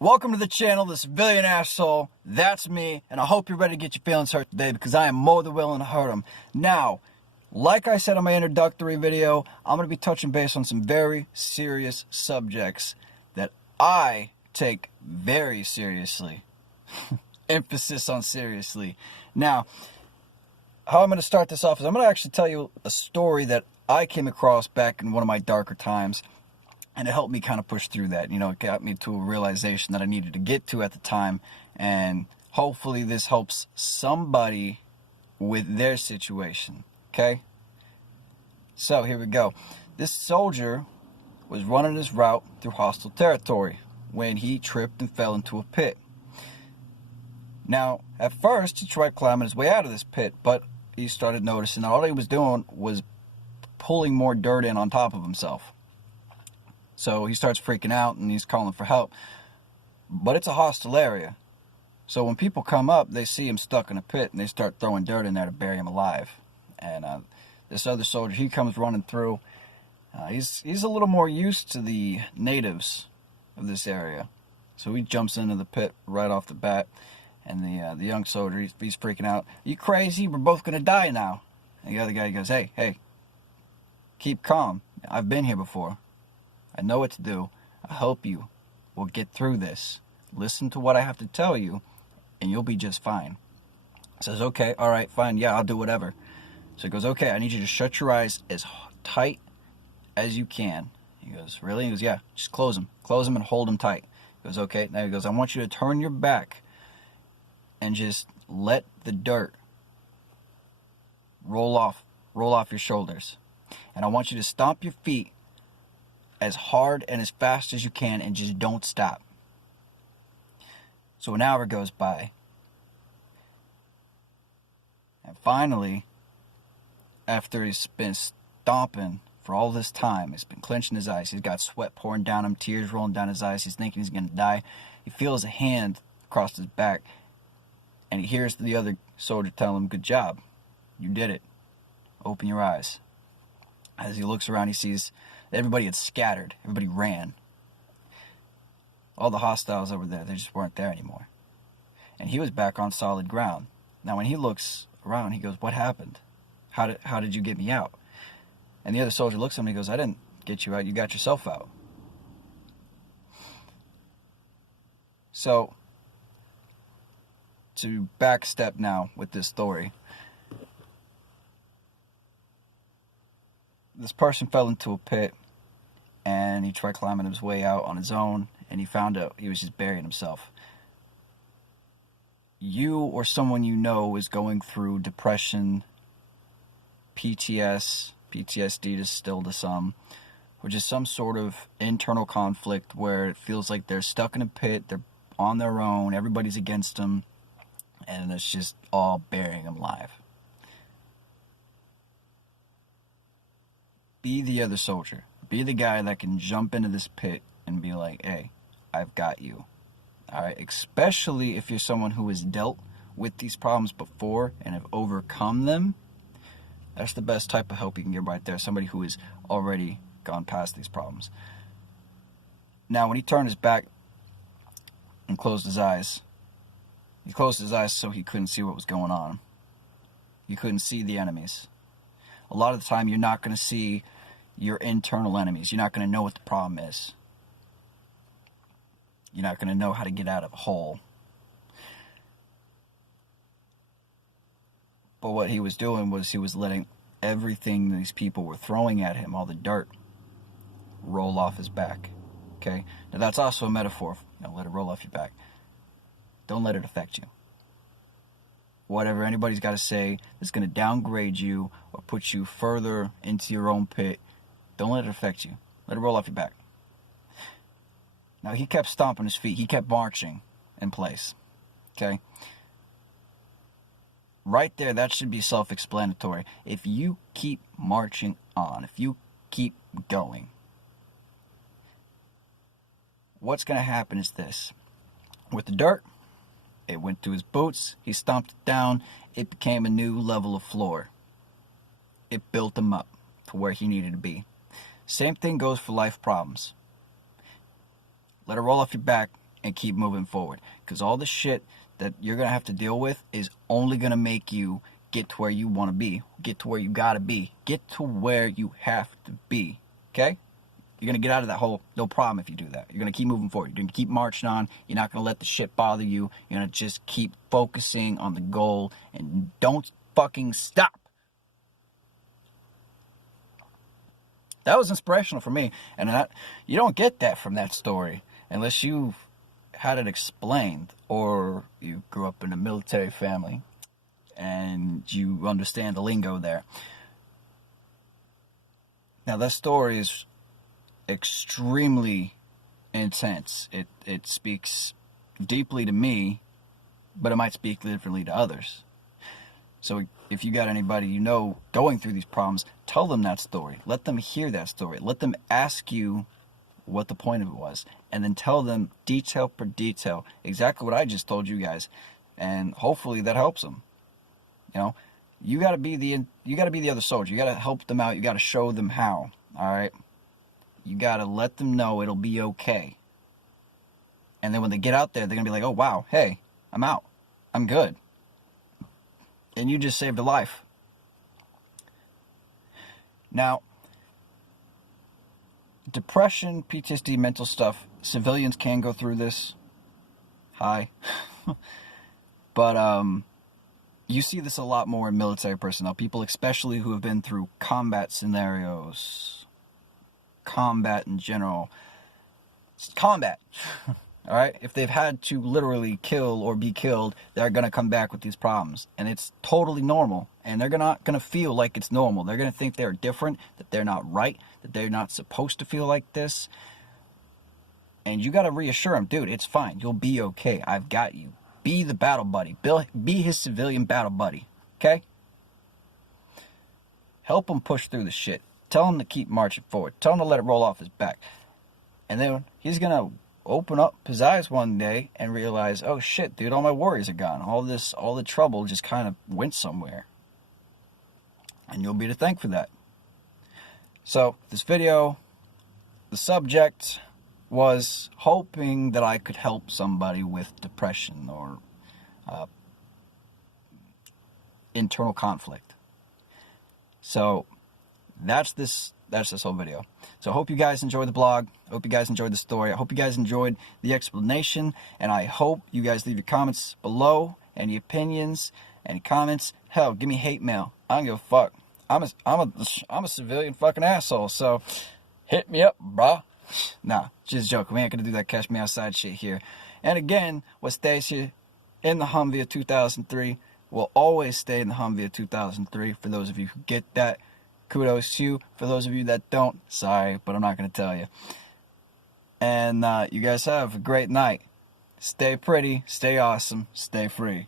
Welcome to the channel, the Civilian Asshole. That's me, and I hope you're ready to get your feelings hurt today because I am more than willing to hurt them. Now, like I said in my introductory video, I'm going to be touching base on some very serious subjects that I take very seriously. Emphasis on seriously. Now, how I'm going to start this off is I'm going to actually tell you a story that I came across back in one of my darker times. And it helped me kind of push through that. You know, it got me to a realization that I needed to get to at the time. And hopefully this helps somebody with their situation. Okay? So here we go. This soldier was running his route through hostile territory when he tripped and fell into a pit. Now, at first, he tried climbing his way out of this pit, but he started noticing that all he was doing was pulling more dirt in on top of himself. So he starts freaking out and he's calling for help. But it's a hostile area. So when people come up, they see him stuck in a pit and they start throwing dirt in there to bury him alive. And this other soldier, he comes running through. He's a little more used to the natives of this area. So he jumps into the pit right off the bat. And the young soldier, he's freaking out. "You crazy? We're both going to die now." And the other guy goes, hey, keep calm. I've been here before. I know what to do. I hope you will get through this. Listen to what I have to tell you, and you'll be just fine. Says, okay, all right, fine, yeah, I'll do whatever. So he goes, okay, I need you to shut your eyes as tight as you can. He goes, really? He goes, yeah, just close them. Close them and hold them tight. He goes, okay. Now he goes, I want you to turn your back and just let the dirt roll off your shoulders. And I want you to stomp your feet as hard and as fast as you can and just don't stop. So an hour goes by. And finally, after he's been stomping for all this time, he's been clenching his eyes, he's got sweat pouring down him, tears rolling down his eyes, he's thinking he's going to die. He feels a hand across his back, and he hears the other soldier tell him, "Good job. You did it. Open your eyes." As he looks around, he sees everybody had scattered. Everybody ran. All the hostiles over there, they just weren't there anymore. And he was back on solid ground. Now, when he looks around, he goes, "What happened? How did you get me out?" And the other soldier looks at him and he goes, "I didn't get you out. You got yourself out." So, to backstep now with this story, this person fell into a pit and he tried climbing his way out on his own, and he found out he was just burying himself. You or someone you know is going through depression, PTSD distilled to some, which is some sort of internal conflict where it feels like they're stuck in a pit, they're on their own, everybody's against them, and it's just all burying them alive. Be the other soldier. Be the guy that can jump into this pit and be like, "Hey, I've got you." All right? Especially if you're someone who has dealt with these problems before and have overcome them. That's the best type of help you can get right there. Somebody who has already gone past these problems. Now, when he turned his back and closed his eyes, he closed his eyes so he couldn't see what was going on. You couldn't see the enemies. A lot of the time, you're not going to see your internal enemies. You're not going to know what the problem is. You're not going to know how to get out of a hole. But what he was doing was he was letting everything these people were throwing at him, all the dirt, roll off his back. Okay? Now that's also a metaphor. Let it roll off your back. Don't let it affect you. Whatever anybody's got to say that's going to downgrade you or put you further into your own pit, don't let it affect you. Let it roll off your back. Now, he kept stomping his feet. He kept marching in place. Okay? Right there, that should be self-explanatory. If you keep marching on, if you keep going, what's going to happen is this. With the dirt, it went to his boots. He stomped it down. It became a new level of floor. It built him up to where he needed to be. Same thing goes for life problems. Let it roll off your back and keep moving forward. Because all the shit that you're going to have to deal with is only going to make you get to where you want to be, get to where you got to be, get to where you have to be, okay? You're going to get out of that hole, no problem if you do that. You're going to keep moving forward. You're going to keep marching on. You're not going to let the shit bother you. You're going to just keep focusing on the goal and don't fucking stop. That was inspirational for me. And you don't get that from that story unless you've had it explained or you grew up in a military family and you understand the lingo there. Now, that story is extremely intense. It speaks deeply to me, but it might speak differently to others. So if you got anybody you know going through these problems, tell them that story. Let them hear that story. Let them ask you what the point of it was, and then tell them detail per detail exactly what I just told you guys, and hopefully that helps them. You know, you got to be the other soldier. You got to help them out. You got to show them how. All right. You got to let them know it'll be okay. And then when they get out there, they're going to be like, oh, wow, hey, I'm out. I'm good. And you just saved a life. Now, depression, PTSD, mental stuff, civilians can go through this. Hi. But you see this a lot more in military personnel. People especially who have been through combat scenarios. Combat in general. It's combat. All right? If they've had to literally kill or be killed, they're going to come back with these problems. And it's totally normal. And they're not going to feel like it's normal. They're going to think they're different, that they're not right, that they're not supposed to feel like this. And you got to reassure them, dude, it's fine. You'll be okay. I've got you. Be the battle buddy. Be his civilian battle buddy. Okay? Help him push through the shit. Tell him to keep marching forward. Tell him to let it roll off his back. And then he's going to open up his eyes one day and realize, oh shit, dude, all my worries are gone. All the trouble just kind of went somewhere. And you'll be to thank for that. So, this video, the subject was hoping that I could help somebody with depression or internal conflict. So, that's this whole video. So I hope you guys enjoyed the blog. I hope you guys enjoyed the story. I hope you guys enjoyed the explanation. And I hope you guys leave your comments below. Any opinions, any comments. Hell, give me hate mail. I don't give a fuck. I'm a civilian fucking asshole. So hit me up, brah. Nah, just joking. We ain't gonna do that cash me outside shit here. And again, what stays here in the Humvee of 2003 will always stay in the Humvee of 2003. For those of you who get that, kudos to you. For those of you that don't, sorry, but I'm not going to tell you. And you guys have a great night. Stay pretty, stay awesome, stay free.